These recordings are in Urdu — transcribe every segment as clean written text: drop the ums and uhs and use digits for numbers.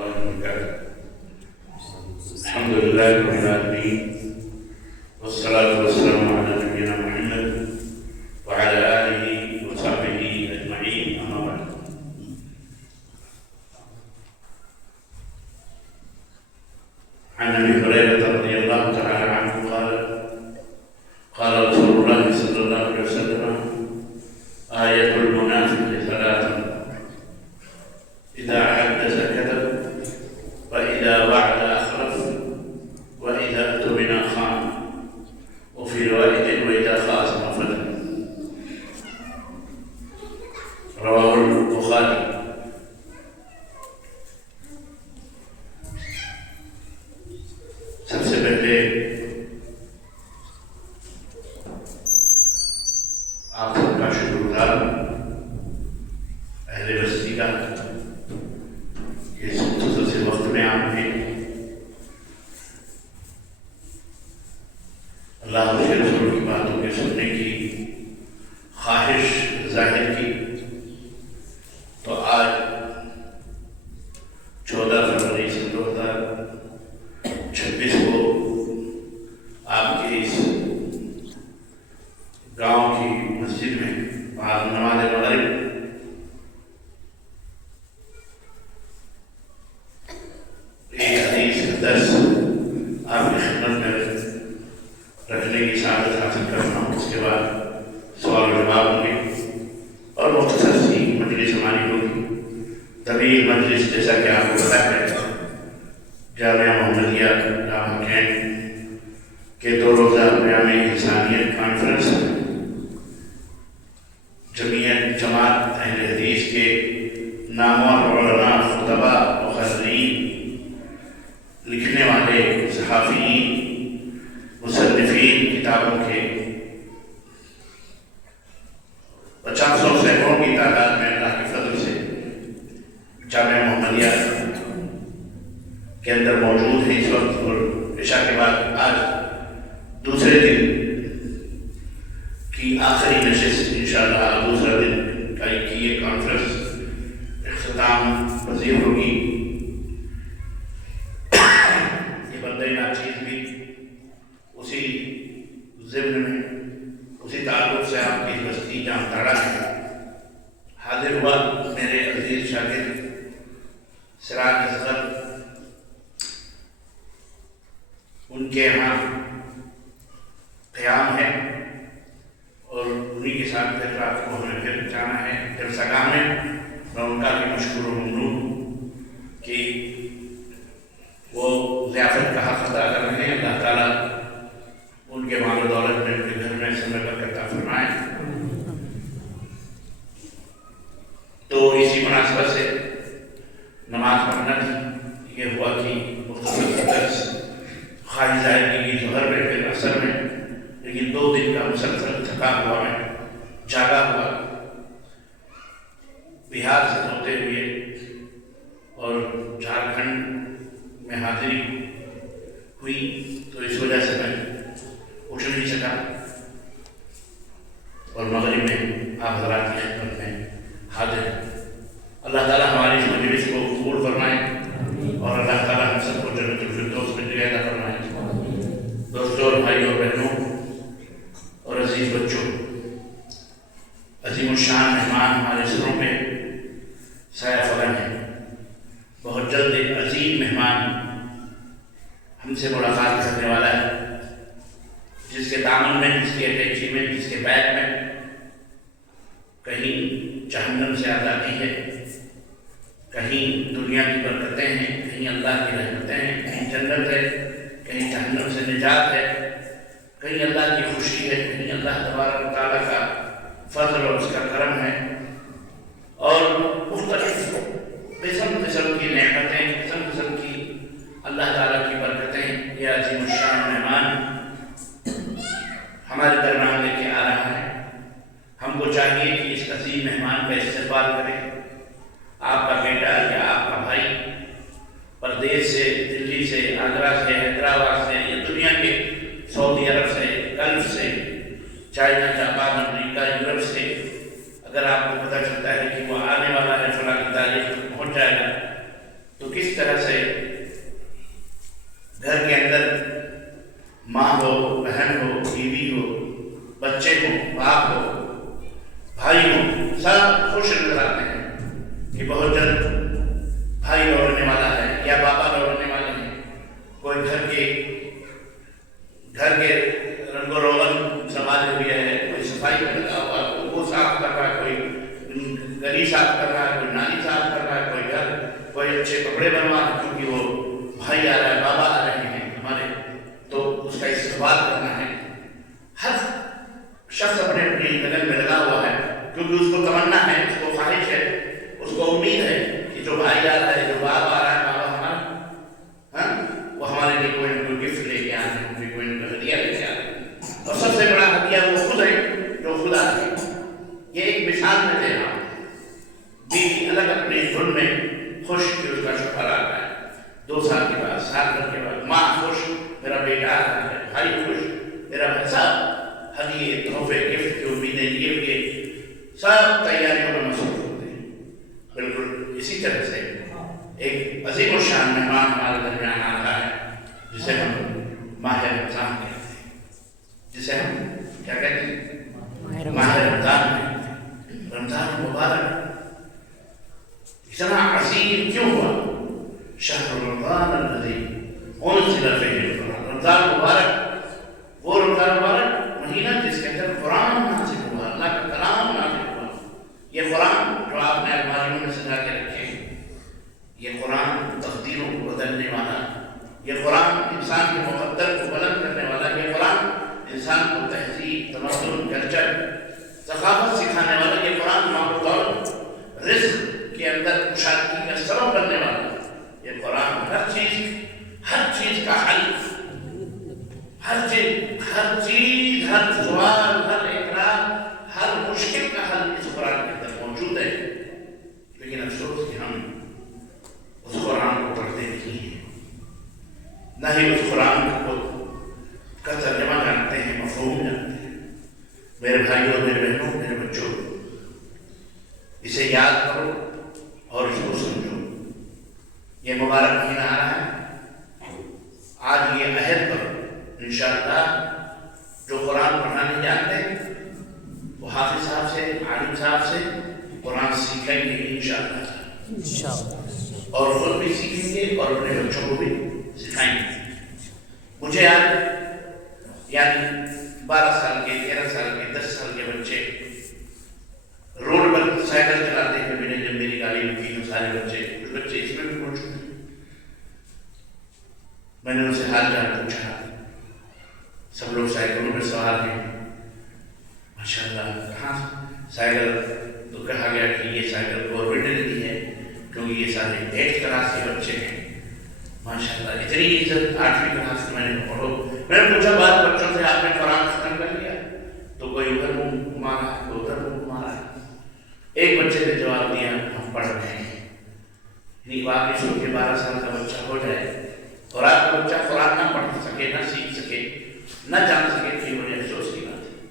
الحمد لله رب العالمين والصلاة والسلام على نبينا محمد وعلى آله وصحبه أجمعين أما بعد. عن أبي هريرة رضي الله تعالى عنه قال رسول الله صلى الله عليه وسلم: آية المنافق ثلاث: إذا حدث كذب، وإذا وعد أخلف، وإذا اؤتمن خان، وفي رواية وإذا خاصم فجر. رواه البخاري. سب سے پہلے آپ سب کا شکر گزار اہل بستی کا کہ اس مختصر سے وقت میں آپ نے اللہ کے رسول کی باتوں کے سننے کی خواہش ظاہر کی. تو آج 14 فروری 2026 کو آپ کے اس گاؤں کی مسجد میں بعد نماز مغرب ایک حدیث کا درس آپ کی خدمت میں رکھنے کی سعادت حاصل کرنا ہوں. اس کے بعد سوال و جواب ہوں گے اور مختصر سی مجلس ہماری ہوگی. طویل مجلس جیسا کہ آپ کو پتہ ہے جامعہ محمدیہ جامعہ کینٹ کے 2 روزہ بیان انسانیت کانفرنس جمعیت جماعت اہل حدیث کے نامور علماء، خطباء، مقررین، لکھنے والے، صحافیین، مصنفین کتابوں کے 500 سینکڑوں کی تعداد میں اللہ کے فضل سے جامعہ محمدیہ کے اندر موجود ہے اس وقت. اور عشاء کے بعد آج دوسرے دن کی آخری نشست انشاءاللہ دوسرا دن کی یہ کانفرنس اختتام پذیر ہوگی. یہ بندہ ناچیز بھی اسی ضمن میں اسی تعلق سے آپ کی بستی جام تاڑا ہے حاضر ہوا. میرے عزیز شاگرد سراج اصغر ان کے یہاں قیام ہے اور انہی کے ساتھ پھر رات کو ہمیں پھر جانا ہے جلسہ گاہ میں. میں ان کا بھی مشکور و ممنون کہ وہ ضیافت کا حق ادا کر رہے ہیں. اللہ تعالیٰ ان کے مال و دولت میں ان کے گھر میں سب میں برکت عطا فرمائے. تو اسی مناسبت سے نماز پڑھنا یہ ہوا کہ مختصر درس خواہش ظاہر کی گئی ظہر میں پھر عصر میں، لیکن 2 دن کا مسلسل تھکا ہوا میں جاگا ہوا بہار سے ہوتے ہوئے اور جھارکھنڈ میں حاضری ہوئی. تو اس وجہ سے میں اٹھ نہیں سکا اور مغرب میں آپ حضرات کی خدمت میں حاضر ہیں. اللہ تعالیٰ ہماری اس مجلس کو قبول فرمائے اور اللہ تعالیٰ ہم سب کو جنت الفردوس میں جگہ عطا فرمائے. دوستوں اور بھائیوں اور بہنوں اور عزیز بچوں، عظیم الشان مہمان ہمارے سروں پہ سایہ فلن ہے. بہت جلد ایک عظیم مہمان ہم سے ملاقات کرنے والا ہے جس کے دامن میں، جس کے اٹیچی میں، جس کے بیگ میں کہیں جہنم سے آزادی ہے، کہیں دنیا کی برکتیں ہیں، کہیں اللہ کی رحمتیں ہیں، کہیں جنت ہے، کہیں جہنم سے نجات ہے، کہیں اللہ کی خوشی ہے، کہیں اللہ تبارک و تعالیٰ کا فضل اور اس کا کرم ہے. اور مختلف قسم قسم کی نعمتیں، قسم قسم کی اللہ تعالیٰ کی برکتیں یہ عظیم الشان مہمان ہمارے درمیان لے کے آ رہا ہے. ہم کو چاہیے کہ اس عظیم مہمان کا استقبال کریں. آپ کا بیٹا یا آپ کا بھائی پردیش سے، دلی سے، آگرہ سے، حیدرآباد سے، یا دنیا کے سعودی عرب سے، گلف سے، چائنا، جاپان، امریکہ، یورپ سے اگر آپ کو پتہ چلتا ہے کہ وہ آنے والا ہے فلاں کی تاریخ میں پہنچ جائے گا تو کس طرح سے گھر کے اندر ماں ہو، بہن ہو، بیوی ہو، بچے ہوں، باپ ہو، بھائی ہوں، سب خوش نظر آتے ہیں کہ بہت جلد بھائی لوٹنے والا ہے یا بابا لوٹنے والے ہیں. کوئی گھر کے رنگ و روغن سنبھالے ہوئے ہے، کوئی صفائی میں لگا ہوا، کوئی وہ صاف کر رہا ہے، کوئی گلی صاف کر رہا ہے، کوئی نالی صاف کر رہا ہے، کوئی گھر، کوئی اچھے کپڑے بنوا رہا ہے کیونکہ وہ بھائی آ رہا ہے، بابا آ رہے ہیں ہمارے، تو اس کا استقبال کرنا ہے. ہر شخص اپنے اپنی لگن میں لگا ہوا ہے کیونکہ اس کو تمنا ہے، اس کو خواہش ہے، اس کو امید ہے کہ جو بھائی آ رہا ہے، جو باپ آ رہا ہے، بابا ہمارا، وہ ہمارے لیے کوئی نہ کوئی گفٹ لے کے آ رہے ہیں، کوئی نہ کوئی ہدیہ لے کے آ رہے ہیں. اور سب سے بڑا ہدیہ وہ خود ہے جو خدا ہے. یہ ایک مثال میں دے رہا ہوں. بیوی الگ اپنی دھن میں خوش کہ اس کا شوہر آ رہا ہے، 2 سال کے بعد، سال بھر کے بعد، ماں خوش میرا بیٹا آ رہا ہے، بھائی خوش میرا بھیسا، ہدیے، تحفے، گفٹ کی امیدیں لیے ہوئے سب تیاریوں میں مصروف ہوتے ہیں. بالکل اسی طرح سے ایک عظیم الشان مہمان ہمارے درمیان آ رہا ہے جسے ہم ماہ رمضان کہتے ہیں، جسے ہم کیا کہتے ہیں؟ ماہ رمضان کہتے ہیں. رمضان مبارک اتنا عظیم کیوں ہوا؟ شہر رمضان الذی انزل فیہ القرآن. رمضان مبارک، وہ رمضان مبارک مہینہ جس کے اندر قرآن نازل ہوا، اللہ کا کلام نازل ہوا. یہ قرآن جو آپ نے الماریوں میں سجا کے رکھے ہیں، یہ قرآن تقدیروں کو بدلنے والا، یہ قرآن انسان کے مقدر کو بلند کرنے والا، یہ قرآن انسان کو تہذیب، تمدن، کلچر، ثقافت سکھانے والا، یہ قرآن ماحول اور رزق کے اندر کشادگی کا سبب بننے والا. یہ قرآن ہر چیز کا حل، ہر چیز، ہر سوال، ہر اعتراض، ہر مشکل کا حل اس قرآن کے اندر موجود ہے. لیکن افسوس کہ ہم اس قرآن کو پڑھتے نہیں ہیں، نہ ہی اس قرآن کا ترجمہ جانتے ہیں، مفہوم جانتے ہیں. میرے بھائیوں، میرے بہنوں، میرے بچوں، اسے یاد کرو اور اس کو سمجھو. یہ مبارک مہینہ آ رہا ہے، آج یہ عہد کرو انشاءاللہ جو قرآن پڑھنا نہیں جانتے وہ حافظ صاحب سے، عالم صاحب سے قرآن سیکھیں گے انشاءاللہ، اور خود بھی سیکھیں گے اور اپنے بچوں کو بھی سکھائیں گے. مجھے آج یعنی 12 سال کے، 13 سال کے، 10 سال کے بچے روڈ پر سائیکل چلاتے ہوئے ملے. جب میری گاڑی میں 3 سارے بچے، کچھ بچے اس میں بھی موجود ہیں. میں نے ان سے حال چال پوچھا، سب لوگ سائیکلوں پہ سوار ہیں ماشاءاللہ. کہاں سائیکل؟ تو کہا گیا کہ یہ سائیکل گورنمنٹ نے دی ہے کیونکہ یہ سارے 8 کلاس کے بچے ہیں ماشاءاللہ. اتنی عزت 8ویں کلاس میں نے پڑھو. میں نے پوچھا بعض بچوں سے آپ نے قرآن ختم کر لیا؟ تو کوئی ادھر منہ گھما رہا ہے، کوئی ادھر منہ گھما رہا ہے. ایک بچے نے جواب دیا ہم پڑھ رہے ہیں. نہیں واقعی سو کے 12 سال کا بچہ ہو جائے اور آپ کا بچہ قرآن نہ پڑھ سکے، نہ سیکھ سکے، نہ جان سکے تو یہ بڑے افسوس کی بات ہے،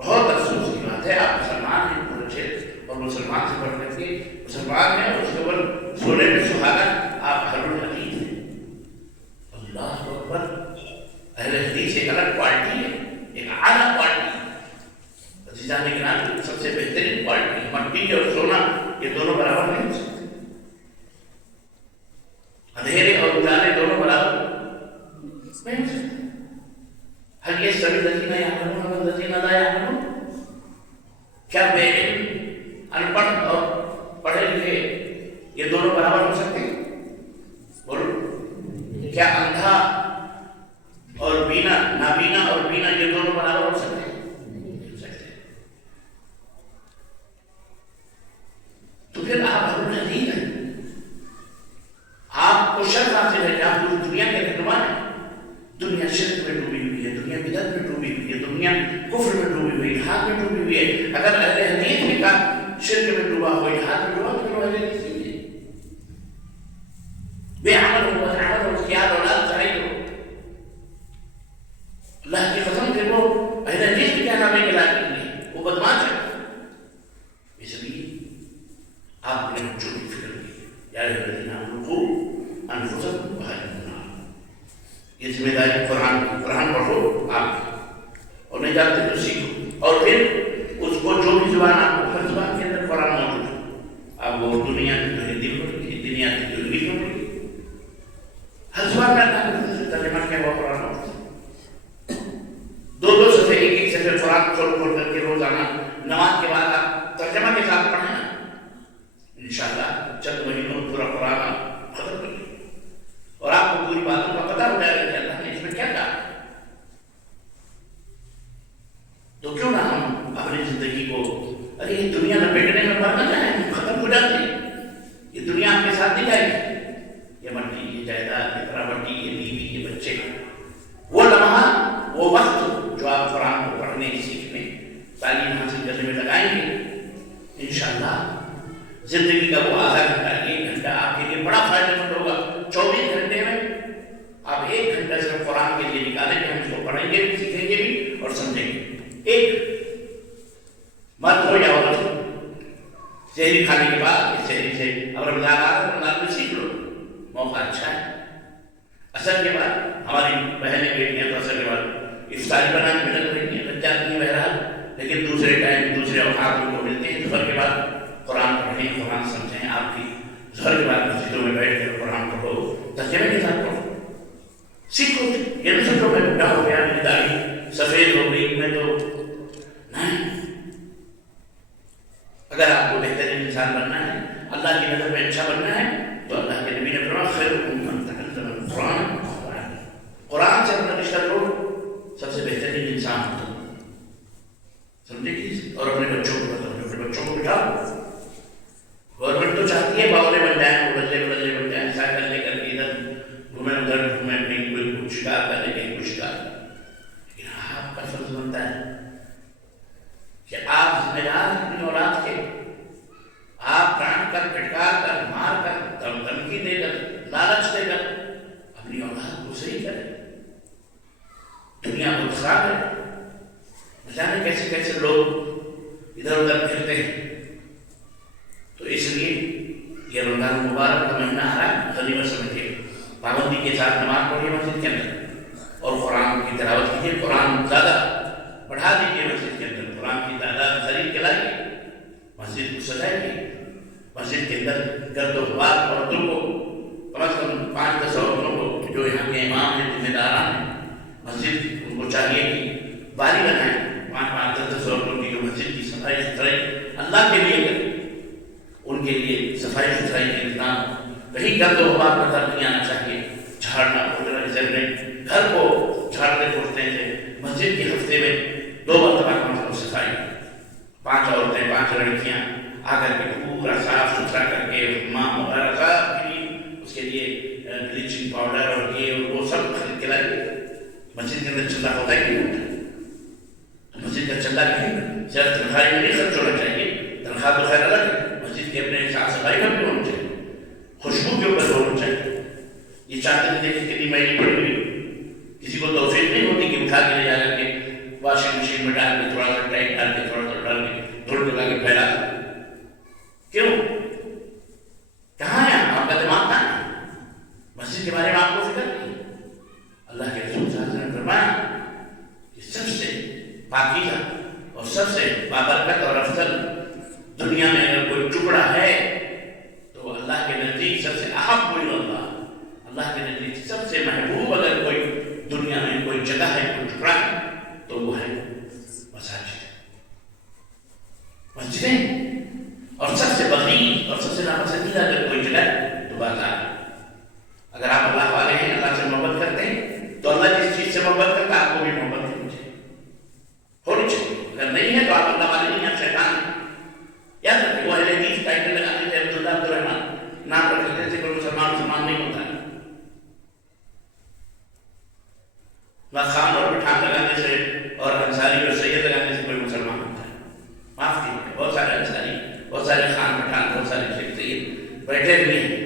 بہت افسوس کی بات ہے. آپ مسلمان ہیں بہت اچھے، اور مسلمان سے پڑھ کر کے مسلمان ہیں اور اس کے اوپر سونے میں سہاگا آپ اہل الحدیث ہیں. اللہ اکبر. اہل حدیث ایک الگ کوالٹی ہے، ایک اعلیٰ کوالٹی ہے. عزیزان گرامی، سب سے بہترین کوالٹی ہے. مٹی اور سونا یہ دونوں برابر نہیں ہو سکتے، اندھیرے اور اجالے دونوں برابر نہیں ہو سکتے. حل یہ سبھی الذین یعلمون والذین لا یعلمون. کیا بے علم، ان پڑھ اور پڑھے لکھے یہ دونوں برابر ہو سکتے ہیں؟ بولو، کیا اندھا اور بینا، نابینا اور بینا یہ دونوں برابر ہو سکتے ہیں؟ تو پھر آپ اہل حدیث ہیں، آپ کو شرف حاصل ہے کہ آپ پوری دنیا کے رہنما ہیں. دنیا شرک میں ڈوبی ہوئی ہے، دنیا بدعت میں ڈوبی ہوئی ہے، دنیا کفر میں ڈوبی ہوئی ہے، الحاد میں ڈوبی ہوئی ہے. اگر اہل حدیث نے کہا شرک میں ڈوبا ہو، الحاد میں ڈوبا تو پھر اہل حدیث نہیں ہے. بے عمل ہو، عمل اور اختیار اولاد ظاہر ہو. اللہ کی قسم کہ وہ اہل حدیث بھی کہنا میں کے لائق نہیں ہے، وہ بدماش ہے. اس لیے آپ نے بچوں کی فکر کی، یا انفسکم وأهلیکم نارا. یہ ذمہ داری قرآن پڑھو آپ اور نہیں جانتے تو سیکھو. اور پھر اس کو جو بھی زبان آپ کو ہر زبان کے اندر قرآن موجود ہے. آپ کو اردو نہیں آتی تو ہندی میں پڑھیے, ہندی نہیں آتی تو انگلش میں پڑھیے. ہر زبان میں اللہ ترجمہ کیا ہوا قرآن موجود ہے. 2 صفحے ایک صفحے قرآن کھول کر کے روزانہ نماز کے بعد آپ ترجمہ کے ساتھ پڑھیں نا, انشاءاللہ چند مہینوں میں پورا قرآن ختم کر لیں اور آپ کو پوری باتوں کا پتہ ہو جائے گا کہ اللہ نے اس میں کیا کہا. تو کیوں نہ ہم اپنی زندگی کو, ارے یہ دنیا لپیٹنے میں مرنا چاہیں, ختم ہو جاتے ہیں. یہ دنیا آپ کے ساتھ نہیں جائے گی. یہ مٹی, یہ جائیداد, یہ پراپرٹی, یہ بیوی, یہ بچے, وہ لمحہ, وہ وقت جو آپ قرآن کو پڑھنے, سیکھنے, تعلیم حاصل کرنے میں لگائیں گے, انشاءاللہ زندگی کا وہ آدھا گھنٹہ, 1 گھنٹہ آپ کے لیے بڑا فائدہ مند ہوگا. 24 گھنٹے میں آپ 1 گھنٹہ صرف قرآن کے لیے نکالیں گے. ہم اس کو پڑھیں گے بھی, سیکھیں گے بھی اور سمجھیں گے. ایک مرد ہو یا عورت ہو, سحری کھانے کے بعد سحری سے اب رمضان آ رہا ہے, رمضان میں سیکھ لو, موقع اچھا ہے. اثر کے بعد ہماری بہنیں بیٹیاں تو اثر کے بعد افطاری بنانے میں لگ رہی ہیں, لگ جاتی ہیں بہرحال, لیکن دوسرے ٹائم دوسرے اوقات ان کو ملتے ہیں. ظہر کے بعد قرآن پڑھیں, قرآن سمجھیں. آپ کی ظہر کے بعد مسجدوں میں بیٹھ کر قرآن پڑھو, ترجمے کے ساتھ پڑھو, سیکھو. یہ نہ سمجھو میں بڈھا ہو گیا, میری داڑھی سفید ہو گئی, میں تو نہیں. اگر آپ کو بہترین انسان بننا ہے, اللہ کی نظر میں اچھا بننا ہے, تو اللہ کے نبی نے فرمایا خیرکم من تعلم القرآن. قرآن سے اپنا رشتہ جوڑو, سب سے بہترین انسان ہو تم, سمجھے کہ. اور اپنے بچوں کو بتاؤ, اپنے بچوں کو بٹھاؤ. گورنمنٹ تو چاہتی ہے باولے بن جائیں, بلے بن جائیں, سائیکل لے کر کے ادھر گھومیں, ادھر گھومیں, کہیں کوئی کچھ شکار کر لے, کہیں کچھ شکار. لیکن آپ کا فرض بنتا ہے کہ آپ ذمہ دار ہیں اپنی اولاد کے. آپ ڈانٹ کر, پھٹکار کر, مار کر, دھمکی دے کر, لالچ دے کر اپنی اولاد کو صحیح کریں. دنیا بہت خراب ہے, نہ جانے کیسے کیسے لوگ ادھر ادھر پھرتے ہیں. تو اس لیے یہ رمضان مبارک کا مہینہ آ رہا ہے, غنیمت سمجھیے, پابندی کے ساتھ نماز پڑھیے مسجد کے اندر اور قرآن کی تلاوت کیجیے. قرآن زیادہ بڑھا دیجیے مسجد کے اندر, قرآن کی تعداد خرید کے لائیے, مسجد کو سجائیے. مسجد کے اندر گرد و غبار عورتوں کو, کم از کم 5-10 عورتوں کو جو یہاں کے امام ہیں, ذمہ داران ہیں مسجد, ان کو چاہیے کہ باری بنائیں 5-10 عورتوں کی, جو مسجد کی صفائی ستھرائی اللہ کے لیے کریں. ان کے لیے صفائی ستھرائی کا انتظام, کہیں گرد و غبار نظر نہیں آنا چاہیے. جھاڑنا پھوٹنا, جیسے اپنے گھر کو جھاڑتے پھوٹتے تھے, مسجد کے ہفتے میں 2 مرتبہ کم سے کم صفائی. 5 عورتیں, 5 لڑکیاں آ کر کے پورا صاف ستھرا کر کے, ماں وغیرہ سب کلین, اس کے لیے بلیچنگ پاؤڈر اور یہ اور وہ سب خرید کے لائیے. مسجد کے اندر چندہ ہوتا ہے کہ نہیں ہوتا؟ مسجد کا چندہ نہیں صرف تنخواہ میں نہیں خرچ ہونا چاہیے, تنخواہ تو خیر الگ ہے. مسجد کے اپنے صاف صفائی کا بھی ہونا چاہیے, خوشبو کے اوپر ہونا چاہیے. یہ چاہتے ہیں دیکھیں کتنی میلی پڑی ہوئی, کسی کو توفیق نہیں ہوتی کہ اٹھا کے لے جا کر کے واشنگ مشین میں ڈال کے, تھوڑا سا ٹائم ڈال کے, تھوڑا سا ڈال کے, دھڑ لگا کے پھیلا دیں. کیوں؟ کہاں ہے آپ کا دماغ؟ کہاں ہے مسجد کے بارے میں آپ کو فکر نہیں؟ اللہ کے رسول صلی اللہ علیہ وسلم نے فرمایا کہ سب سے پاکیزہ اور سب سے بابرکت اور افضل دنیا میں اگر کوئی ٹکڑا ہے تو اللہ کے نزدیک سب سے احب اللہ, اللہ کے نزدیک سب سے محبوب اگر کوئی دنیا میں کوئی جگہ ہے, کوئی ٹکڑا ہے, تو وہ ہے مساجد, مسجدیں. اور سب سے بغیر اور سب سے ناپسندیدہ اگر کوئی جگہ ہے تو بازار. اگر آپ اللہ والے ہیں, اللہ سے محبت کرتے ہیں, تو اللہ جس چیز سے محبت کرتا ہے آپ کو بھی محبت کرنی چاہیے, ہونی چاہیے. اگر نہیں ہے تو آپ اللہ والے نہیں, آپ شیطان ہیں. یاد رکھیں, وہ اہل حدیث ٹائٹل لگانے سے عبداللہ عبدالرحمان نام رکھ لینے سے کوئی مسلمان نہیں ہوتا ہے. نہ خان اور پٹھان لگانے سے اور انصاری اور سید لگانے سے کوئی مسلمان ہوتا ہے. معاف کیجیے, بہت سارے انصاری, بہت سارے خان پٹھان, بہت سارے سید بیٹھے ہوئے ہیں,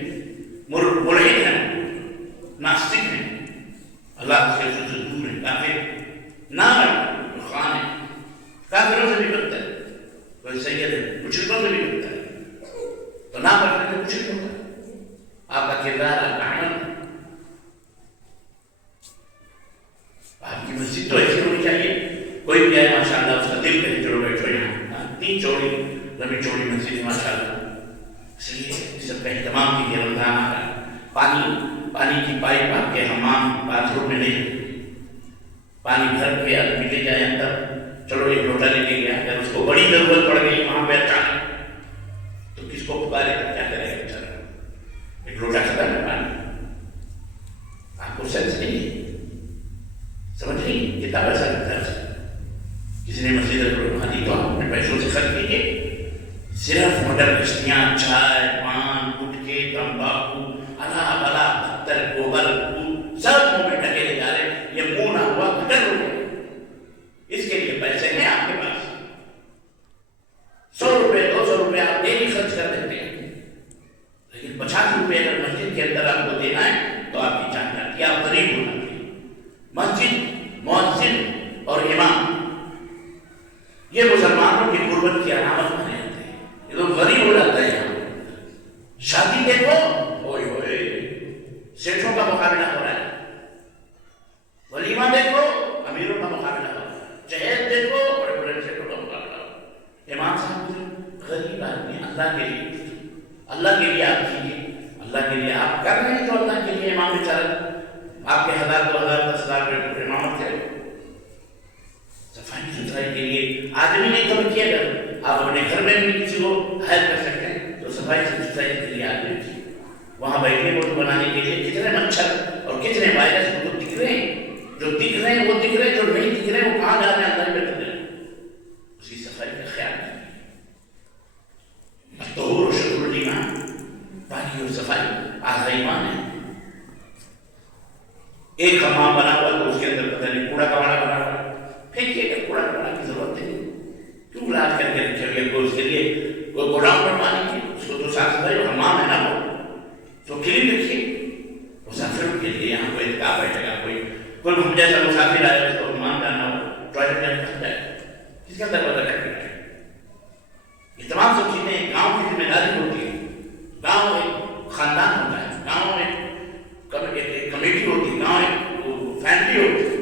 کردار آپ کا عمل. آپ کی مسجد تو ایسی ہونی چاہیے کوئی بھی آئے ماشاء اللہ اس کا دل کرے چلو بیٹھو یہاں. اتنی چوڑی لمبی چوڑی مسجد ماشاء اللہ. اس لیے اس سب کا اہتمام کیجیے. رمضان آ رہا ہے. پانی کی پائپ آپ کے حمام باتھ روم میں نہیں. پانی بھر کے آدمی لے جائے اندر. چلو ایک لوٹا لے کے گیا, اگر اس کو بڑی ضرورت پڑ گئی وہاں پہ اچانک تو کس کو پکارے گا, کیا کرے گا بیچارہ. ایک لوٹا ختم ہے پانی. آپ کو سینس نہیں ہے, سمجھ نہیں کتنا پیسہ لگتا ہے. کسی نے مسجد بنا دی تو آپ اپنے پیسوں سے خرچ کیجیے. صرف موٹر کشتیاں, چائے, پان, گٹکے, تمباکو, الا بلا, پتھر, گوبر, سب منہ میں ڈھکے لے جا رہے. یہ منہ نہ ہوا گٹر ہو گیا. اس کے لیے پیسے ہیں آپ کے پاس. 100 روپے 200 روپے آپ ڈیلی خرچ کر دیتے ہیں, لیکن 50 روپے اگر مسجد کے اندر آپ کو دینا ہے تو آپ کی جان جاتی ہے, آپ غریب ہو جاتے ہیں. مسجد, مؤذن اور امام یہ مسلمانوں کی غربت کی علامت بنے ہوتے ہیں. یہ لوگ غریب ہو جاتا ہے. یہاں شادی دیکھو, ہوئے ہوئے سیٹھوں کا مقابلہ ہو رہا ہے. ولیمہ دیکھو, امیروں کا مقابلہ ہو رہا ہے. جہیز دیکھو, بڑے بڑے سیٹھوں کا مقابلہ ہو رہا ہے. امام صاحب غریب آدمی, اللہ کے لیے, اللہ کے لیے آپ کیجیے. اللہ کے لیے آپ کر رہے ہیں تو اللہ کے لیے. امام بیچارہ آپ کے 1000 2000 10,000 روپے امامت کرے. صفائی ستھرائی کے لیے آدمی نہیں تو کیا کر. آپ اپنے گھر میں بھی کسی کو ہائر کر سکتے ہیں تو صفائی ستھرائی کے لیے آدمی وہاں بیٹھے ووٹ بنانے کے لیے. کتنے مچھر اور کتنے وائرس کو دکھ رہے ہیں. جو دکھ رہے ہیں وہ دکھ رہے ہیں, جو نہیں دکھ رہے ہیں وہ کہاں جا رہے ہیں اللہ میں کر رہے ہیں. اسی صفائی کا خیال کیجیے. طہور و شکر الایمان, پانی اور صفائی آدھا ایمان ہے. ایک حمام بنا ہوا تو اس کے اندر پتہ نہیں کوڑا کباڑا بنا ہوا, پھینکیے گا. کوڑا کباڑا کی ضرورت نہیں. کیوں لاج کر کے رکھے ہوئے کو اس کے لیے کوئی گوڈاؤن بنوانے کی. اس کو تو صاف صفائی حمام ہے نا وہ تو کلین رکھیے. مسافروں کے لیے یہاں کوئی اعتکاف بیٹھے گا, کوئی ہم جیسا مسافر آئے اس کو حمام جانا ہو, ٹوائلٹ جانا پڑتا ہے, کس کا دروازہ کر کے رکھے. یہ تمام سب چیزیں گاؤں کی ذمہ داری ہوتی ہے. گاؤں ایک خاندان ہوتا ہے, گاؤں ایک کمیٹی ہوتی ہے, گاؤں ایک فیملی ہوتی ہے.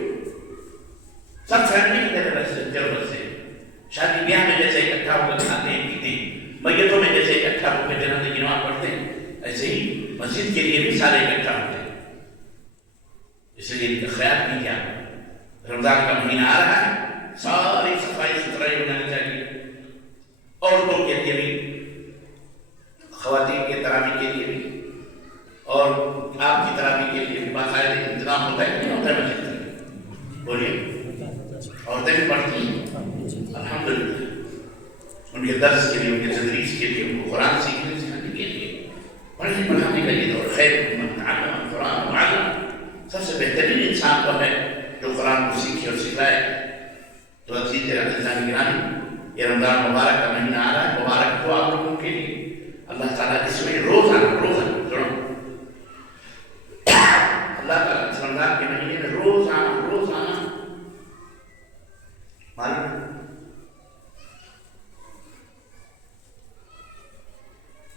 سب فیملی کی ضرورت سے شادی بیاہ میں جیسے اکٹھا ہو کر کھاتے ہیں پیتے ہیں, میتوں میں جیسے اکٹھا ہو کر جنازے کی نماز پڑھتے ہیں, ایسے ہی مسجد کے لیے بھی سارے اکٹھا ہوتے ہیں. اس لیے ان کا خیال کیجیے. رمضان کا مہینہ آ رہا ہے, ساری صفائی ستھرائی بنانی چاہیے. عورتوں کے لیے بھی, خواتین کے تراویح کے لیے بھی, اور آپ کی تراویح کے لیے بھی باقاعدہ انتظام ہوتا ہے. نہیں ہوتا ہے مسجد میں؟ بولیے. عورتیں بھی پڑھتی ہیں الحمدللہ. ان کے درس کے لیے, ان کے تدریس کے لیے, ان کو قرآن سیکھنے سکھانے کے لیے, پڑھنے پڑھانے کا یہ دور. خیر من تعلم القرآن وعلم, سب سے بہترین انسان تو ہے جو قرآن کو سیکھے اور سکھائے. تو عزیز اسلامی گرامی, یہ رمضان مبارک کا مہینہ آ رہا ہے. مبارک ہو آپ لوگوں کے لیے. اللہ تعالیٰ اس میں روزانہ اللہ تعالیٰ اس رمضان کے مہینے میں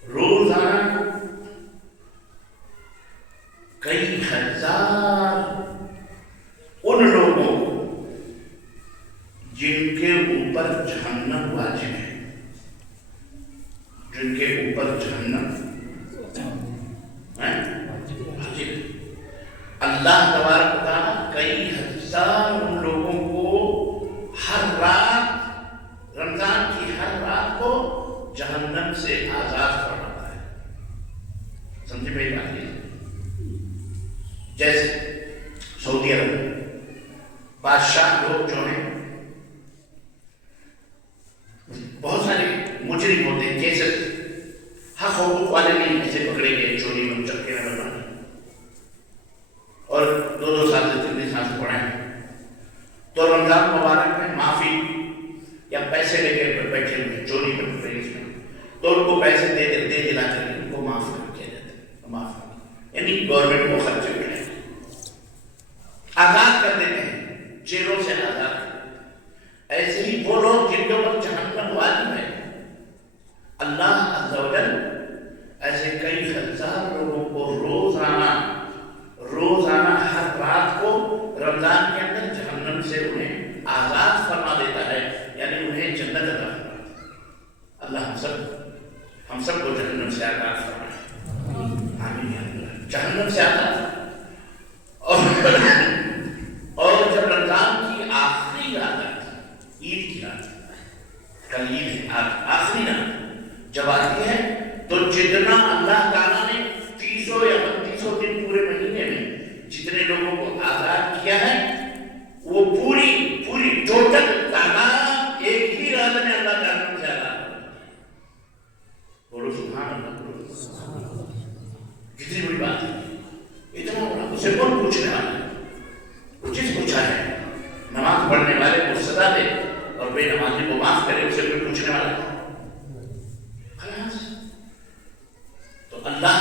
روزانہ کئی ہزار ان لوگوں کو جن کے اوپر جہنم واجب ہے, جن کے اوپر جہنم واجب ہے, اللہ تبارک و تعالیٰ کئی ہزار ان لوگوں کو ہر رات, رمضان کی ہر رات کو جہنم سے آزاد فرماتا ہے. سمجھے میری بات؟ جیسے سعودی عرب بادشاہ لوگ جو ہیں بہت سارے مجرم ہوتے ہیں, کیسز حق حقوق والے نہیں ایسے پکڑے گئے چوری میں چکے میں بنوانے, اور 2 سال سے 3 سال سے پڑھائیں, تو رمضان مبارک میں معافی یا پیسے لے کے بیٹھے ہوئے چوری میں پکڑے اس میں, تو ان کو پیسے دے دلا کر ان کو معاف کر کیا جاتا ہے. معاف یعنی گورنمنٹ کو خرچے اٹھائے, آزاد کر دیتے ہیں, جیلوں سے آزاد. ایسے ہی وہ لوگ جن کے اوپر جہنم واجب ہے, اللہ عز و جل ایسے کئی ہزار لوگوں کو روز جہنم سے آتا تھا. اور جب رمضان کی آخری رات آتی، عید کی رات، کل عید ہے، آخری رات جب آتی ہے تو جتنا اللہ تعالیٰ نے 30 یا 32 دن پورے مہینے میں جتنے لوگوں کو آزاد کیا ہے، وہ پوری ٹوٹل تعداد ایک ہی رات میں اللہ جہنم سے آزاد کر دیا. بولو سبحان اللہ، بولو سبحان اللہ. کتنی بڑی بات ہے، اتنا بڑا. اسے کون پوچھنے والا ہے؟ وہ چیز پوچھا ہے. نماز پڑھنے والے کو سزا دے اور بے نمازی کو معاف کرے، اسے کوئی پوچھنے والا ہے؟ تو اللہ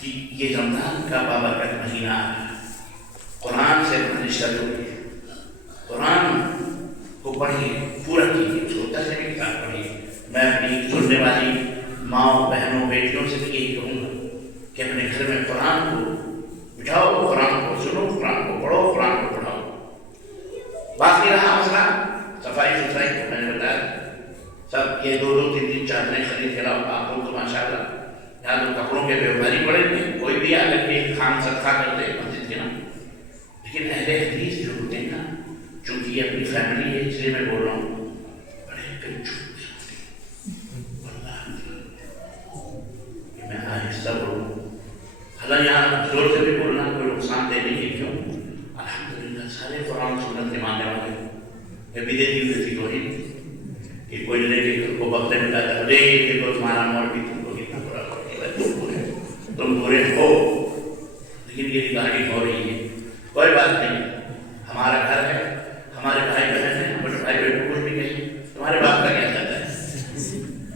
کی یہ رمضان کا بابرکت مہینہ ہے. قرآن سے رشتہ جوڑیے، قرآن کو پڑھیے، پورا کیجیے، اس کو ترجمے کے ساتھ پڑھیے. میں اپنی سننے والی ماؤں، بہنوں، بیٹیوں سے بھی یہی کہوں گا کہ اپنے گھر میں قرآن کو بٹھاؤ، قرآن کو سنو، قرآن کو پڑھو، قرآن کو پڑھاؤ. باقی رہا مسئلہ صفائی ستھرائی کو میں نے بتایا، سب یہ 2-2 3 چادریں خرید کے لاؤ. آپ لوگ تو ماشاء اللہ یہاں تو کپڑوں کے بیوپاری پڑے تھے، کوئی بھی آ کر کے خان صدقہ کر دے مسجد کے نام. لیکن اہل حدیث جو ہوتے ہیں نا، چونکہ یہ اپنی فیملی ہے اس لیے میں بول رہا ہوں، بڑے کنجوس ہوتے ہیں. اللہ میں آہستہ بولوں، حالانکہ یہاں زور سے بھی بولنا کوئی نقصان دہ نہیں ہے. کیوں؟ الحمدللہ سارے قرآن سنت کے ماننے والے ہیں. یہ بدعتی ہوئی تھی کہ کوئی لے کے کو بکتے میں لاتا ہے، لے کو تمہارا مول بھی تم کو کتنا برا کرے، تم برے ہو. لیکن یہ ریکارڈنگ ہو رہی ہے، کوئی بات نہیں. ہمارا گھر ہے، ہمارے بھائی بہن ہیں، ہمارے بھائی بہن کو کچھ بھی کہیں، تمہارے باپ کا کیا چاہتا ہے؟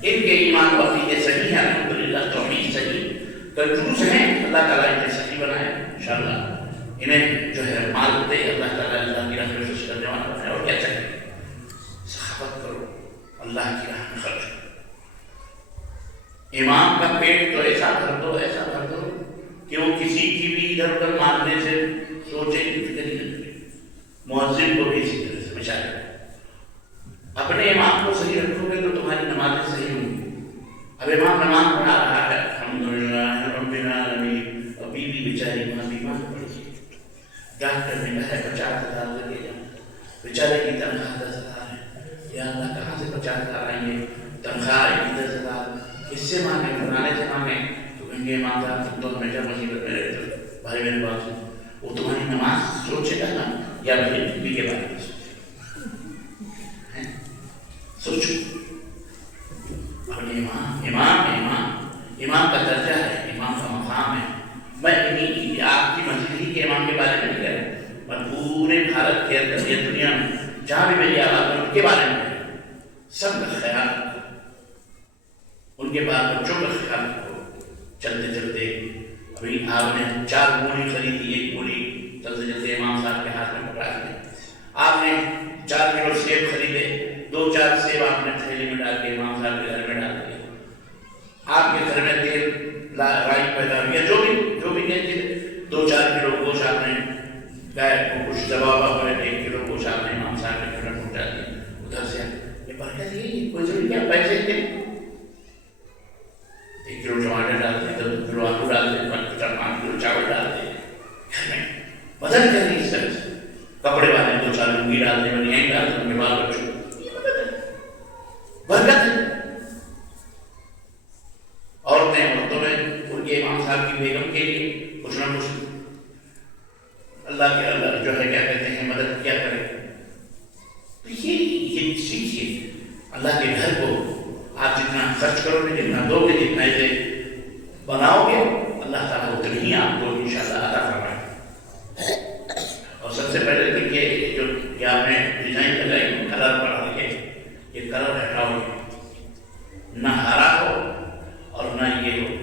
ان کے ایمان و عقیدے صحیح ہیں، الحمدللہ توحید صحیح. کنجوس ہیں، اللہ تعالیٰ انہیں صحیح بنائے انشاءاللہ. انہیں جو ہے مال دے، اللہ تعالیٰ اللہ کی راہ میں خرچ کرنے والا بنائے. اور کیا چاہیے؟ سخاوت کرو، اللہ کی راہ میں خرچ کرو. امام کا پیٹ تو ایسا بھر دو، ایسا بھر دو کہ وہ کسی کی بھی ادھر ادھر مارنے سے سوچے کی فکر ہی نہ کرے. مؤذن کو بھی اسی طرح سے بچائے. اپنے امام کو صحیح رکھو گے تو تمہاری نمازیں صحیح ہوں گی. اب امام نماز پڑھا رہا ہے، الحمدللہ رب العالمین، ابھی بھی بیچاری ماں بیمار پڑی ہے، ڈاکٹر نے کہا ہے 50,000 لگے گا، بیچارے کی تنخواہ 10,000 ہے. یا اللہ کہاں سے 50,000 آئیں گے؟ تنخواہ 10,000 اس سے مانگے، بنانے سے مانگے تو کہیں گے امام صاحب تم تو ہمیشہ مصیبت میں رہتے ہو. بھائی میرے پاس وہ تمہاری نماز سوچے گا نا، یا میری بیوی کے بارے میں سوچو. اپنے امام کا درجہ ہے، امام کا مقام ہے. میں آپ کی مسجد ہی کے امام کے بارے میں نہیں کہہ رہا، میں پورے بھارت کے اندر یا دنیا میں جہاں بھی میری آواز ہے ان کے بارے میں سب کا خیال رکھو، ان کے بعد بچوں کا خیال رکھو. چلتے چلتے ابھی آپ نے 4 مولی خریدی، 1 مولی چلتے چلتے امام صاحب کے ہاتھ میں پکڑا دی. آپ نے 4 کلو سیب خریدے، 2-4 سیب آپ نے تھیلی میں ڈال کے امام صاحب کے گھر میں ڈال دیا. آپ کے گھر میں تیل رائی پیدا ہوئی، جو بھی نہیں، 2-4 کلو گوشت آپ نے گائے کو کچھ دبا ہوئے، 1 کلو گوشت آپ نے امام صاحب کے گھر میں پہنچا دیا. ادھر سے یہ برکت یہ کوئی ضروری کیا پیسے دیں، 1 کلو ٹماٹر ڈال دیں، 2 کلو آلو ڈال دیں، 5 کلو چاول ڈال دیں. گھر میں مدد کریں اس طرح سے. کپڑے والے 2-4 لنگی ڈال دیں، بنیان ڈال دیں، ان کے بال بچوں برکت ہے. عورتوں میں ان کے امام صاحب کی بیگم کے لیے کچھ نہ کچھ اللہ کے اللہ جو ہے کیا کہتے ہیں مدد کیا کرے. تو یہ سیکھیے. اللہ کے گھر کو آپ جتنا خرچ کرو گے، جتنا دو گے، جتنا اسے بناؤ گے، اللہ تعالیٰ اتنی ہی آپ کو انشاءاللہ عطا فرمائے. اور سب سے پہلے دیکھیے جو کہ آپ نے ڈیزائن لگائی، کلر پڑھا لکھے، یہ کلر ہٹاؤ گے، نہ ہرا ہو اور نہ یہ ہو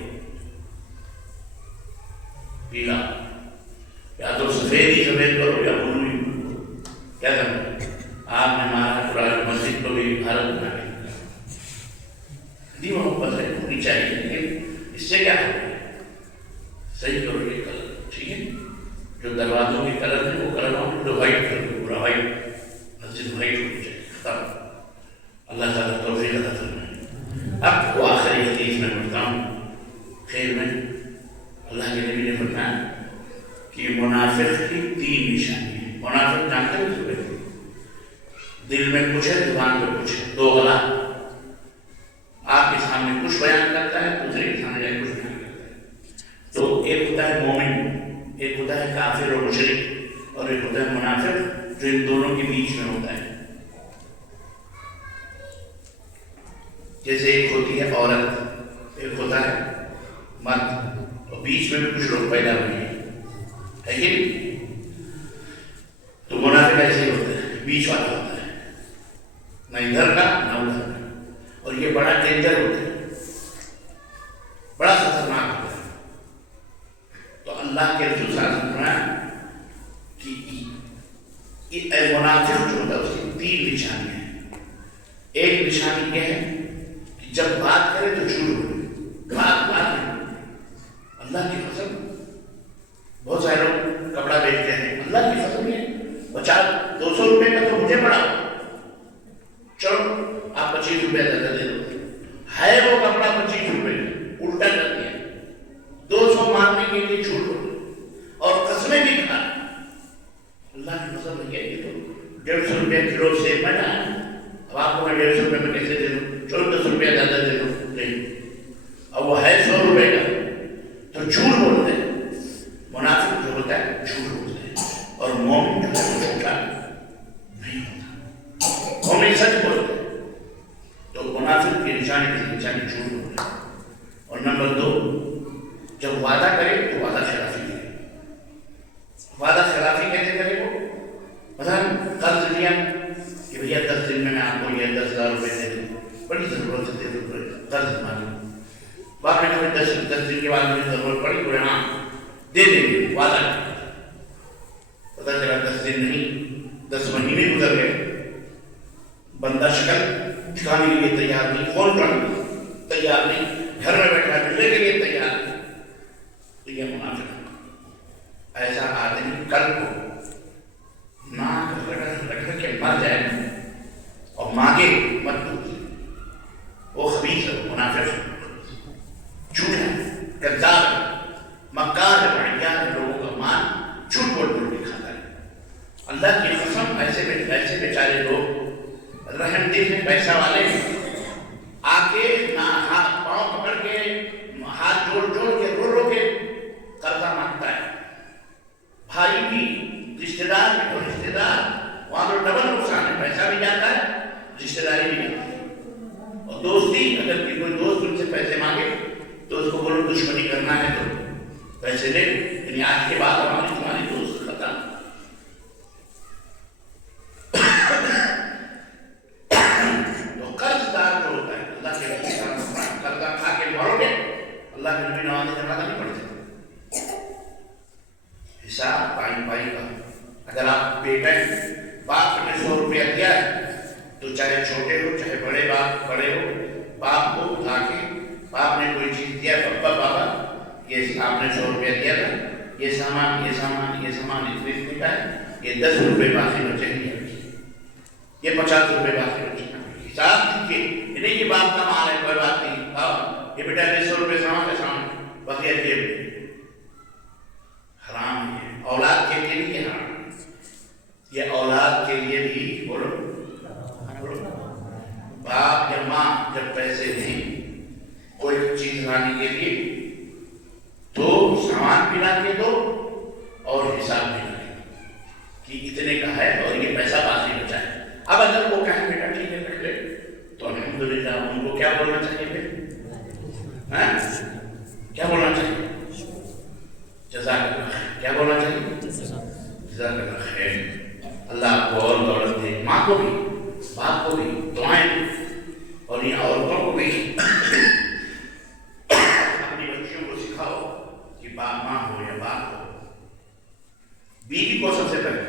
پیلا، یا تو سفید ہی سفید کرو یا بلو ہی. کیا کرو؟ آپ نے ہمارا پورا مسجد کو بھی بھارت بنا کے دی محبت ہے ہونی چاہیے. لیکن اس سے کیا ہوگا؟ صحیح کرو یہ کلر، ٹھیک ہے. جو دروازوں کے کلر ہیں وہ کلر ہم وائٹ کر دو، پورا وائٹ، مسجد وائٹ ہونی چاہیے. ختم. اللہ تعالیٰ توفیق عطا فرمائے. اب وہ آخری حدیث میں پڑھتا ہوں، خیر میں اللہ کے نبی نے فرمایا کہ منافق کی 3 نشانی ہیں. منافق جانتے ہیں اس کو؟ دل میں کچھ ہے, زبان پہ کچھ ہے, 2 گلا. آپ کے سامنے کچھ بیان کرتا ہے, دوسرے کے سامنے کچھ بیان کرتا ہے. تو ایک ہوتا ہے مومن, ایک ہوتا ہے کافر اور مشرک, اور ایک ہوتا ہے منافق جو ان دونوں کے بیچ میں ہوتا ہے. جیسے ایک ہوتی ہے عورت, ایک ہوتا ہے مرد, اور بیچ میں بھی کچھ لوگ پیدا ہوئے ہیں, ہے کہ نہیں؟ تو منافق ایسے ہی ہوتا ہے, بیچ والا ہوتا ہے, نہ ادھر کا نہ ادھر کا. اور یہ بڑا ڈینجر ہوتا ہے, بڑا خطرناک ہوتا ہے. تو اللہ کے رسول صلی اللہ علیہ وسلم نے کہ منافق جو ہوتا ہے اس کی 3 نشانیاں ہیں. ایک نشانی یہ ہے کہ جب بات کرے تو جھوٹ بولے, بات نہیں. اللہ کی قسم, بہت سارے لوگ کپڑا بیچتے ہیں, اللہ کی قسم یہ 200 روپے کا تو مجھے پڑا, چلو آپ 25 روپے زیادہ دے دو. ہے وہ کپڑا 25 روپے, الٹا کر دیا, 200 مارنے کے لیے جھوٹ بولے اور قسمیں بھی کھا. اللہ کی قسم ہے کہ تو 150 روپے کلو سیب میں ڈالا, اب آپ کو میں 150 روپے میں کیسے دے دوں, چلو 10 روپے زیادہ دے دوں. نہیں, اب وہ ہے 100 روپے کا, تو جھوٹ بولتے ہیں. منافق جو ہوتا ہے جھوٹ بولتے ہیں, اور مومن جو ہے وہ جھوٹا نہیں ہوتا, مومن سچ بولتے ہیں. تو منافق کی نشانی جھوٹ بولتے ہیں. اور نمبر 2, جب وعدہ کرے تو وعدہ خلافی کرے. وعدہ خلافی کیسے کرے وہ؟ مثلا قرض لیا کہ بھیا 10 دن میں آپ کو یہ 10,000 روپے دے دوں, بڑی ضرورت ہے, دے دوں, قرض مانگو. بعد میں کبھی 10 دن کے بعد مجھے ضرورت پڑی, بولے ہاں دے دیں گے, وعدہ. پتہ چلا 10 دن نہیں 10 مہینے گزر گئے, بندہ شکل دکھانے کے لیے تیار نہیں, فون کرنے تیار نہیں, گھر میں بیٹھا ملنے کے لیے تیار نہیں. تو یہ منافق. ایسا آدمی کل کو ناک رگڑ کے مر جائے اور مانگے مت دوسرے, وہ خبیث ہے, منافق ہے, جھوٹ ہے, غدار ہے, مکار ہے, بڑھیا ہے, لوگوں کا مال جھوٹ بول کے کھاتا ہے. اللہ کی قسم ایسے بیچارے لوگ رحم دل ہیں, پیسہ والے آ کے ہاتھ پاؤں پکڑ کے, ہاتھ جوڑ کے, رو کے قرضہ مانگتا ہے. بھائی بھی, رشتے دار بھی, تو رشتے دار وہاں تو ڈبل نقصان ہے, پیسہ بھی جاتا ہے, رشتے داری بھی جاتی ہے. اور دوستی, اگر کوئی دوست ان سے پیسے مانگے تو اس کو بولو دشمنی کرنا ہے تو پیسے لے, یعنی آج کے بعد تمہاری دوست ختم. تو قرض دار جو ہوتا ہے, اللہ کے قرضہ کھا کے مرو گے, اللہ کے نبی نوازے کا نہیں پڑ سکتا. حساب پائی کا. اگر آپ بیٹے باپ نے 100 روپیہ دیا ہے تو چاہے چھوٹے ہو چاہے بڑے ہو, باپ کو اٹھا کے, باپ نے کوئی چیز دیا, بابا یہ آپ نے 100 روپیہ دیا تھا, یہ سامان اتنے کا ہے, یہ 10 روپے باقی بچے ہیں, یہ 50 روپے باقی بچے ہیں. حساب دیجیے, نہیں کہ باپ کا مال ہے کوئی بات نہیں, یہ بیٹا 100 روپے سامان ہے, سامان بقیہ جیب. حرام ہے, اولاد کے لیے نہیں حرام, یہ اولاد کے لیے بھی بولو. باپ یا ماں جب پیسے دیں کوئی چیز لانے کے لیے تو سامان بھی لا کے دو اور حساب بھی لا کے دو کہ اتنے کا ہے اور یہ پیسہ باقی بچا ہے. اب اگر وہ کہیں بیٹا ٹھیک ہے رکھ لے تو الحمدللہ, ان کو کیا بولنا چاہیے پھر؟ کیا بولنا چاہیے؟ جزاک اللہ خیر. کیا بولنا چاہیے؟ جزاک اللہ خیر. اللہ آپ کو اور دولت دے, ماں کو بھی باپ کو بھی دعائیں, اور یہ عورتوں کو بھی اپنی بچیوں کو سکھاؤ کہ باپ ماں ہو یا باپ ہو, بیوی کو سب سے پہلے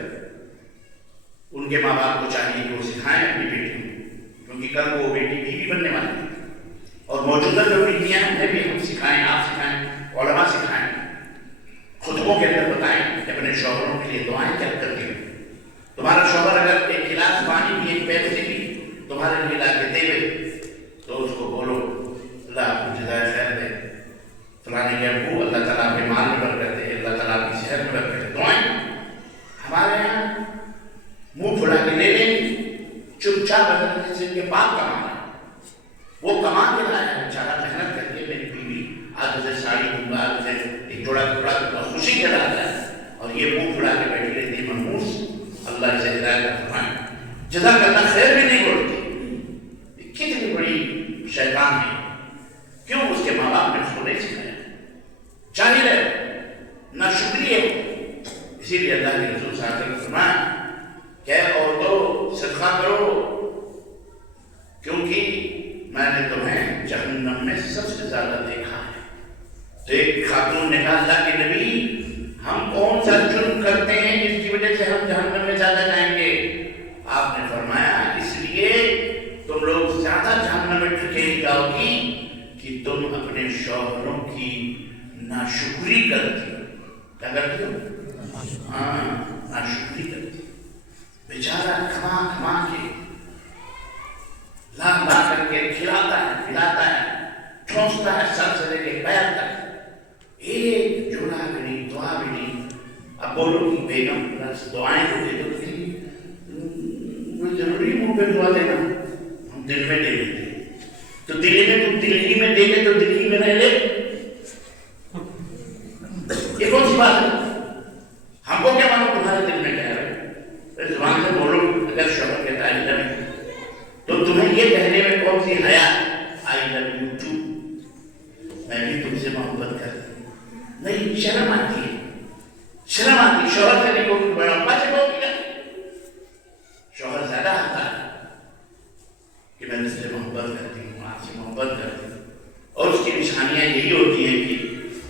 ان کے ماں باپ کو چاہیے کہ وہ سکھائیں اپنی بیٹی کو, کیونکہ کل وہ بیٹی بیوی بننے والی ہے. اور موجودہ جو بیٹیاں ہیں انہیں بھی ہم سکھائیں, آپ سکھائیں, علماء سکھائیں, خطبوں کے اندر بتائیں کہ اپنے شوہروں کے لیے دعائیں کیا کرتی ہیں. تمہارا شوہر اگر ایک گلاس پانی بھی, ایک پیپسی بھی تمہارے لیے لا کے دے تو اس کو بولو اللہ آپ کو جزائے خیر دے, فلانے کے ابو اللہ تعالیٰ کے مال میں برکت دے, ساتھ خوشی دلاتا ہے اور یہ منہ پھڑا کے بیٹھی رہتی ہے منحوس، اللہ اسے ہدایت فرمائے، جزاک اللہ خیر بھی نہیں بولتی، کتنی بڑی شیطان ہے، کیوں اس کے ماں باپ نے اس کو نہیں سکھایا، جاہل ہے، ناشکری ہے، اسی لیے اللہ کے رسول صلی اللہ علیہ وسلم نے فرمایا کہ عورتوں صدقہ کرو، کیونکہ میں نے تمہیں جہنم میں سب سے زیادہ دیکھا ہے۔ تو ایک خاتون نے کہا اللہ کے نبی ہم کون سا جرم کرتے ہیں جس کی وجہ سے ہم جہنم میں زیادہ جائیں گے؟ آپ نے فرمایا اس لیے تم لوگ زیادہ جہنم میں ٹھکیلی جاؤ گی کہ تم اپنے شوہروں کی ناشکری کرتی ہو۔ کیا کرتی ہو؟ ناشکری کرتی ہو۔ بیچارہ کھما کھما کے لا لا کر کے کھلاتا ہے پلاتا ہے، ٹھونستا ہے سر سے لے کے پیر تک، ایک جملہ بھی نہیں، دعا بھی نہیں۔ اب بولو کہ بیگم دعائیں تو دے دو، ضروری منہ پہ دعا دینا، ہم دل میں دے لیتے ہیں، تو دلی میں تم دلی میں دے دے تو دلی میں رہ لے، یہ کون سی بات ہے؟ ہم کو کیا معلوم تمہارے دل میں کیا ہے؟ زبان سے بولو، اگر شوہر کہتا ہے لو یو تو تمہیں یہ کہنے میں کون سی حیا؟ آئی لو یو ٹو، میں بھی تم سے محبت کرتی ہوں، نہیں، شرم آتی ہے، شرم آتی ہے، شوہر سے نہیں بولتی، بڑا ابا سے بولتی ہے، شوہر زیادہ آتا ہے کہ میں تم سے محبت کرتی ہوں، آپ سے محبت کرتی ہوں، اور اس کی نشانیاں یہی ہوتی ہیں کہ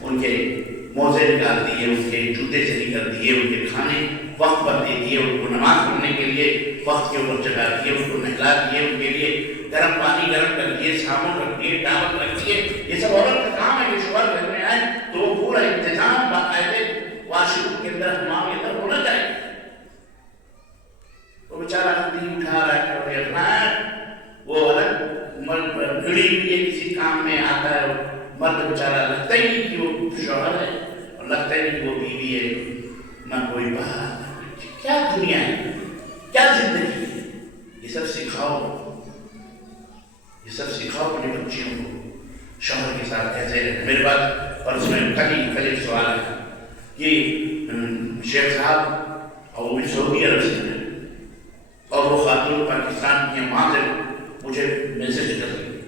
ان کے موزے نکال دیے، ان کے جوتے سے نکل دیے، ان کے کھانے وقت پر دے دیے، ان کو نماز پڑھنے کے لیے وقت کے اوپر جگا دیے، ان کو نہلا دیے، ان کے لیے گرم پانی گرم کر دیے، صابن رکھ دیے، ٹاول رکھ دیے۔ یہ سب عورت کا کام ہے کہ شوہر گھر میں آئے تو وہ پورا انتظام باقاعدے واش روم کے اندر حمام کے اندر ہونا چاہیے۔ وہ بیچارہ ہاتھی اٹھا رہا ہے، وہ الگ بھیڑی ہوئی ہے کسی کام میں آتا ہے، مرد بیچارہ لگتا ہی نہیں کہ وہ شوہر ہے، اور لگتا ہی نہیں کہ وہ بیوی ہے، نہ کوئی بات، کیا دنیا ہے، کیا زندگی ہے؟ یہ سب سکھاؤ، یہ سب سکھاؤ اپنے بچیوں کو شوہر کے ساتھ کیسے رہنا۔ میرے پاس پرس میں کل ایک سوال ہے کہ شیخ صاحب، اور وہ بھی سعودی عرب سے ہیں، اور وہ خاتون پاکستان کی ماں سے مجھے میسج کر رہی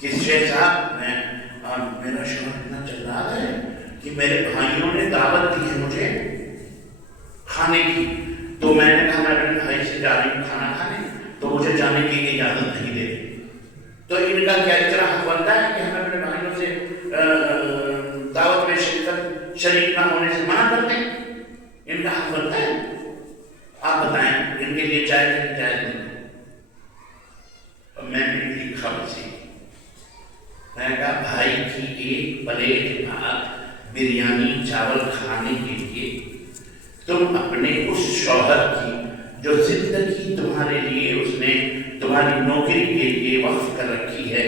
کہ شیخ صاحب میرا شوہر اتنا چل رہا ہے کہ میرے بھائیوں نے دعوت دی ہے مجھے کھانے کی، تو میں نے کہا میں اپنے بھائی سے جا رہی ہوں کھانا کھانے، تو مجھے جانے کی اجازت نہیں دے رہی، تو ان کا کیا اس طرح حق بنتا ہے کہ ہم اپنے بھائیوں سے دعوت میں شریک نہ ہونے سے منع کرتے ہیں؟ ان کا حق بنتا ہے؟ آپ بتائیں ان کے لیے جائز نہیں جائز نہیں؟ میں نے خبر سی، میں نے کہا بھائی کی ایک پلیٹ بھات بریانی چاول کھانے کے لیے تم اپنے اس شوہر کی جو زندگی تمہارے لیے اس نے تمہاری نوکری کے لیے وقف کر رکھی ہے،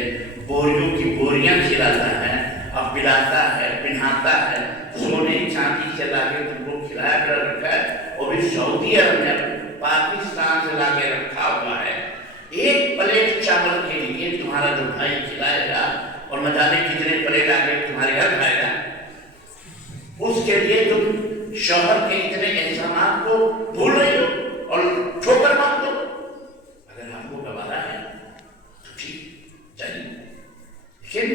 بوریوں کی بوریاں کھلاتا ہے، اب پلاتا ہے، پہناتا ہے، سونے چاندی سے لا کے تم کو کھلایا کر رکھا ہے، اور بھی سعودی عرب میں پاکستان سے لا کے رکھا ہوا ہے، ایک پلیٹ چاول کے لیے تمہارا جو بھائی کھلائے گا، اور نہ جانے کتنے پلیٹ آگے تمہارے گھر کھائے گا، اس کے لیے تم شوہر کے اتنے احسانات کو بھول رہی ہو اور ٹھوکر مار دو۔ اگر آپ کو گوارا ہے تو ٹھیک چاہیے، لیکن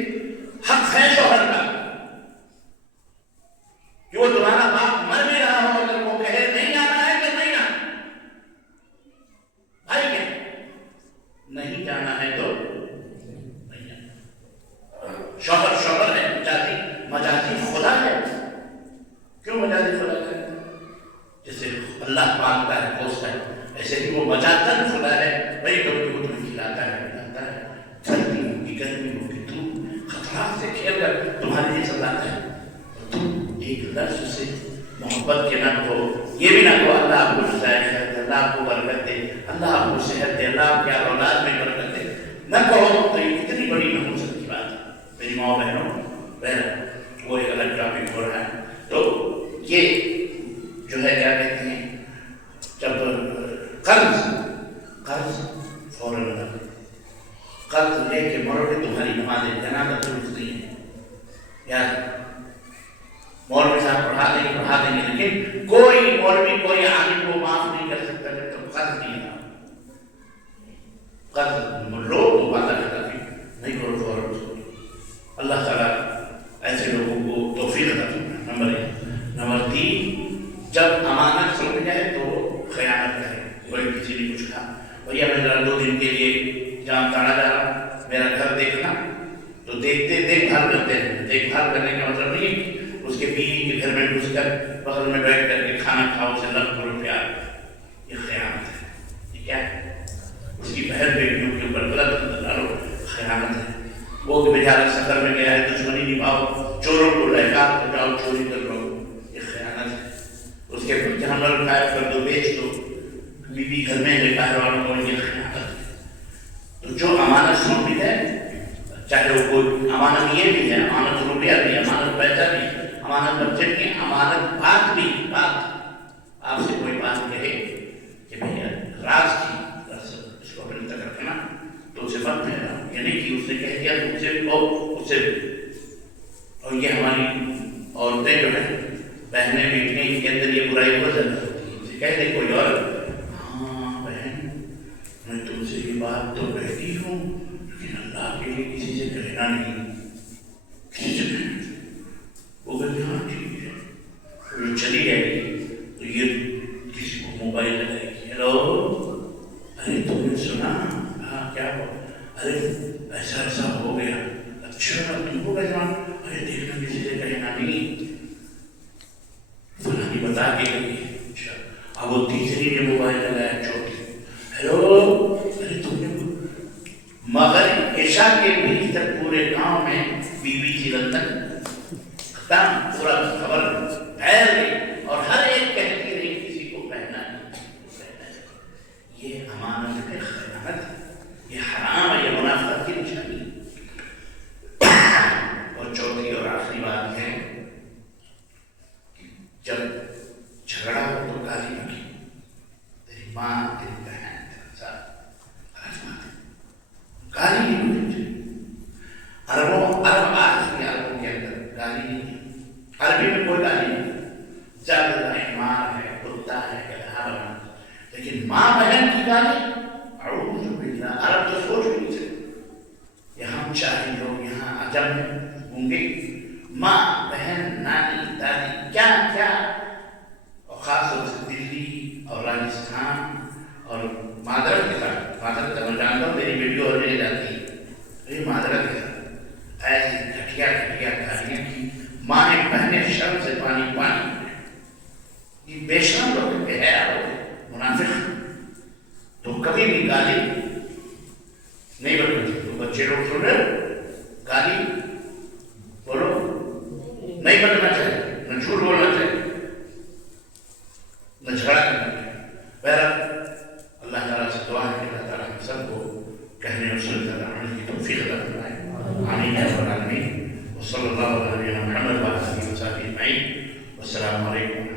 حق ہے شوہر کا کہ وہ تمہارا باپ مر بھی رہا ہو اگر وہ کہے نہیں آنا ہے کہ نہیں آنا، بھائی کیا نہیں جانا ہے تو نہیں جانا۔ شوہر ہے، مجازی خدا ہے۔ کیوں مجازی خدا ہے؟ جیسے اللہ پالتا ہے پوستا ہے، ایسے ہی وہ مجازن خدا ہے، بھائی کبھی وہ تمہیں کھلاتا ہے پلاتا ہے، سردی ہوگی گرمی ہوگی دھوپ خطرات سے کھیل کر تمہارے لیے سلاتا ہے، اور تم ایک لفظ سے محبت کے نہ کہو، یہ بھی نہ کہو اللہ آپ کو رضائے کر دے، اللہ آپ کو برکت دے، اللہ آپ کو صحت دے، اللہ آپ کے اولاد میں برکت دے، نہ کہو تو یہ کتنی بڑی نحوست کی بات ہے۔ میری ماں بہنوں، وہ ایک الگ ٹاپک ہو رہا ہے، تو یہ جو ہے کیا کہتے ہیں، جب قرض فوراً قرض لے کے مرو گے تمہاری نماز جنازہ درست نہیں ہے۔ یار مولوی صاحب پڑھا دیں گے، لیکن کوئی مولوی کوئی عالم کو معاف نہیں کر سکتا جب تک قرض نہیں تھا. قرض لوگ تو بات کرتا پھر نہیں کرو فوراً اس کو. اللہ تعالیٰ ایسے لوگوں کو توفیق عطا فرمائے. نمبر 1. نمبر 3، جب امانت سمجھ جائے تو خیانت کرے. کوئی کسی نے کچھ کہا بھیا میں ذرا 2 دن کے لیے جام تاڑا جا رہا ہوں، میرا گھر دیکھنا، تو دیکھ بھال کرتے ہیں. دیکھ بھال کرنے کا مطلب نہیں اس کے بیوی کے گھر میں گھس کر بغل میں بیٹھ کر کے کھانا کھاؤ، اسے لب کرو پیار. یہ خیانت ہے. یہ کیا ہے؟ اس کی بہن بیٹیوں کے اوپر غلط ڈالو، خیانت ہے. وہ بیچارہ سفر میں گیا ہے، دشمنی نبھاؤ، چوروں کو لہکار کر جاؤ، چوری کر لو، یہ خیانت ہے. اس کے جانور غائب کر دو، بیچ دو، بیوی گھر میں ہے، باہر والوں کو، یہ خیانت ہے. تو جو امانت سونپی ہے، چاہے وہ کوئی امانت یہ بھی ہے، امانت روپیہ بھی، امانت پیسہ بھی، امانت بچے بھی، امانت بات بھی. بات آپ سے کوئی بات کہے کہ بھیا راز کی اس کو اپنے تک رکھنا، تو اسے مت کہنا. یہ نہیں کہ اس نے کہہ دیا تو اسے. اور یہ ہماری عورتیں جو ہیں، بہنیں بیٹیاں کے اندر یہ برائی ہو جاتی ہے. اسے کہہ دے کوئی اور، ہاں بہن میں تم سے یہ بات تو کہتی ہوں لیکن اللہ کے لیے کسی سے کہنا نہیں، کسی سے کہنا. وہ کہتے ہاں ٹھیک ہے. جو چلی جائے گی تو یہ کسی کو موبائل لگائے گی، ہیلو ارے تم نے سنا؟ ہاں کیا ہوا؟ ارے ایسا ہو گیا. اچھا تم کو کیسے معلوم؟ ارے دیکھنا کسی سے کہنا نہیں، فلانی بتا کے گئی. اچھا اب وہ تیسری نے موبائل لگایا، چوتھی ہیلو ارے تم نے. مگر عشاء کے بیچ تک پورے گاؤں میں بیوی چرندن ختم، پورا خبر پھیل گئی اور ہر ایک کہتی رہی کسی کو کہنا نہیں. یہ امانت ہے، خیانت ہے، یہ حرام ہے، یہ منافقت کی نشانی. اور چوتھی اور آخری بات ہے، جب جھگڑا ہو تو گالی نہ کی. تیری ماں، تیری بہن، تیرا ساتھ گالی نہیں بولنی چاہیے. عرب عربوں کے اندر گالی نہیں. عربی میں کوئی گالی نہیں. زیادہ حمار ہے، کتا ہے، گدھا بنا. لیکن ماں بہن کی گالی، اعوذ باللہ، عرب تو سوچ بھی نہیں سکتے. یہاں شاہی لوگ، یہاں عجم میں ہوں گے، ماں بہن نانی دادی کیا کیا. اور خاص طور سے دلی اور راجستھان اور معذرت کے ساتھ، معذرت میں جانتا ہوں میری بیٹی اور لے جاتی ہے، میری معذرت کے ساتھ ایسی گھٹیا گالیاں کی. ماں نے پہنے شرم سے پانی. یہ بے شرم لوگ، بے حیا لوگ، منافق. تو کبھی بھی گالی نہیں بولنی چاہیے. تو بچے لوگ سن رہے، گالی بولو نہیں بولنا چاہیے، نہ جھوٹ بولنا چاہیے، نہ جھگڑا کرنا چاہیے. بہرحال اللہ تعالیٰ سے دعا ہے کہ اللہ تعالیٰ ہم سب کو کہنے اور سننے کا عمل کی توفیق عطا فرمائے. آمین یا رب العالمین. وصلی اللہ علیہ محمد وعلی آلہ وصحبہ اجمعین. والسلام علیکم.